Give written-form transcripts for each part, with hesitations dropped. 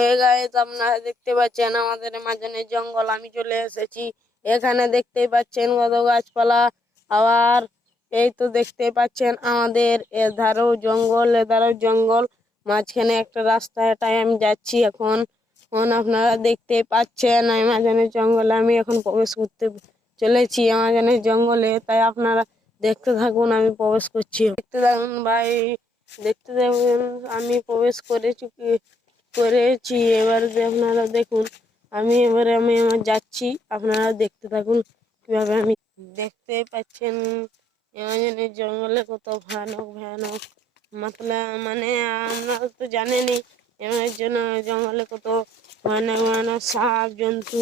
হয়ে গাইস আপনারা দেখতে পাচ্ছেন আমাদের মাঝখানে জঙ্গল আমি চলে এসেছি। এখানে দেখতেই পাচ্ছেন কত গাছপালা। আবার এই তো দেখতে পাচ্ছেন আমাদের এধারেও জঙ্গল এধারেও জঙ্গল, মাঝখানে একটা রাস্তা, এটাই আমি যাচ্ছি এখন। আপনারা দেখতে পাচ্ছেন আমি মাঝখানে জঙ্গলে আমি এখন প্রবেশ করতে চলেছি আমাদের জঙ্গলে, তাই আপনারা দেখতে থাকুন আমি প্রবেশ করছি। দেখতে থাকুন ভাই, দেখতে থাকুন। আমি প্রবেশ করেছি এবার আপনারা দেখুন। আমি আমার যাচ্ছি, আপনারা দেখতে থাকুন কিভাবে আমি। দেখতে পাচ্ছেন আমাদের জঙ্গলে কত ভয়ানক ভয়ানক মানে আপনারা তো জানেনই এর জন্য জঙ্গলে কত ভয়ানক ভয়ানক সাপ জন্তু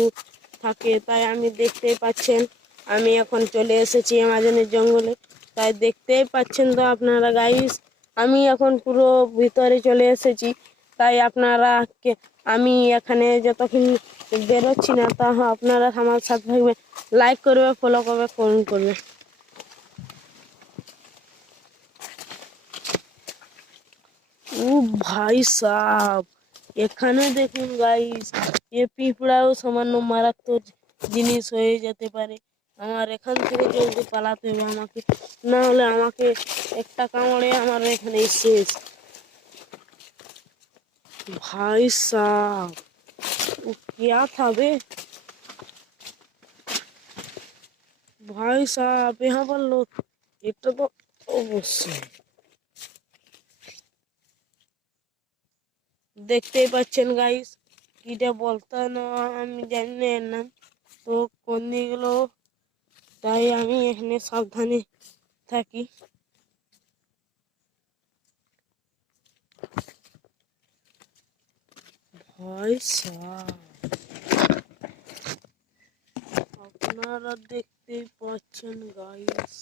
থাকে, তাই আমি দেখতেই পাচ্ছেন আমি এখন চলে এসেছি আমাদের জঙ্গলে। তাই দেখতেই পাচ্ছেন তো আপনারা গাইস, আমি এখন পুরো ভিতরে চলে এসেছি। তাই আপনারা আমি এখানে যতক্ষণ বেরোচ্ছি না তা আপনারা আমার সাথে থাকবে, লাইক করবে, ফলো করবে, কমেন্ট করবে। ও ভাই সাব, এখানে দেখুন গাইস, এ পিঁপড়াও সামান্য মারাত্মক জিনিস হয়ে যেতে পারে। আমার এখান থেকে জলদি পালাতে হবে আমাকে, না হলে আমাকে একটা কামড়ে আমার এখানে শেষ। भाई साहब वो क्या था बे? भाई साहब यहाँ पर लो, এটা তো অবশ্যই দেখতেই পাচ্ছেন গাইস, কিটা বলতে না আমি জানি না এর নাম, তো কোন দিকে গেল, তাই আমি এখানে সাবধানে থাকি। ভাই সাহব আপনারা দেখতেই পাচ্ছেন গাইস,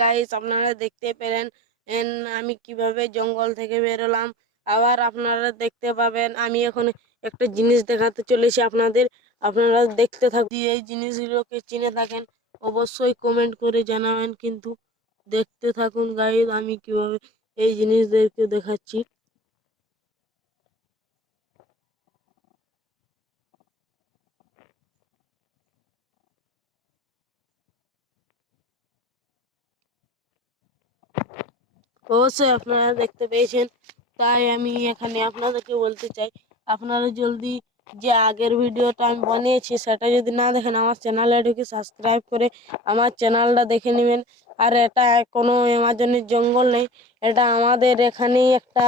গাইস আপনারা দেখতে পেলেন আমি কিভাবে জঙ্গল থেকে বেরোলাম। আবার আপনারা দেখতে পাবেন আমি এখন একটা জিনিস দেখাতে চলেছি আপনাদের, আপনারা দেখতে থাকুন। এই জিনিসগুলোকে চিনে থাকেন অবশ্যই কমেন্ট করে জানাবেন, কিন্তু দেখতে থাকুন গাইস আমি কিভাবে এই জিনিসদেরকে দেখাচ্ছি। অবশ্যই আপনারা দেখতে পেয়েছেন, তাই আমি এখানে আপনাদেরকে বলতে চাই আপনারা জলদি যে আগের ভিডিওটা আমি বানিয়েছি সেটা যদি না দেখেন আমার চ্যানেলে ঢুকে সাবস্ক্রাইব করে আমার চ্যানেলটা দেখে নেবেন। আর এটা কোনো অ্যামাজনের জঙ্গল নেই, এটা আমাদের এখানেই একটা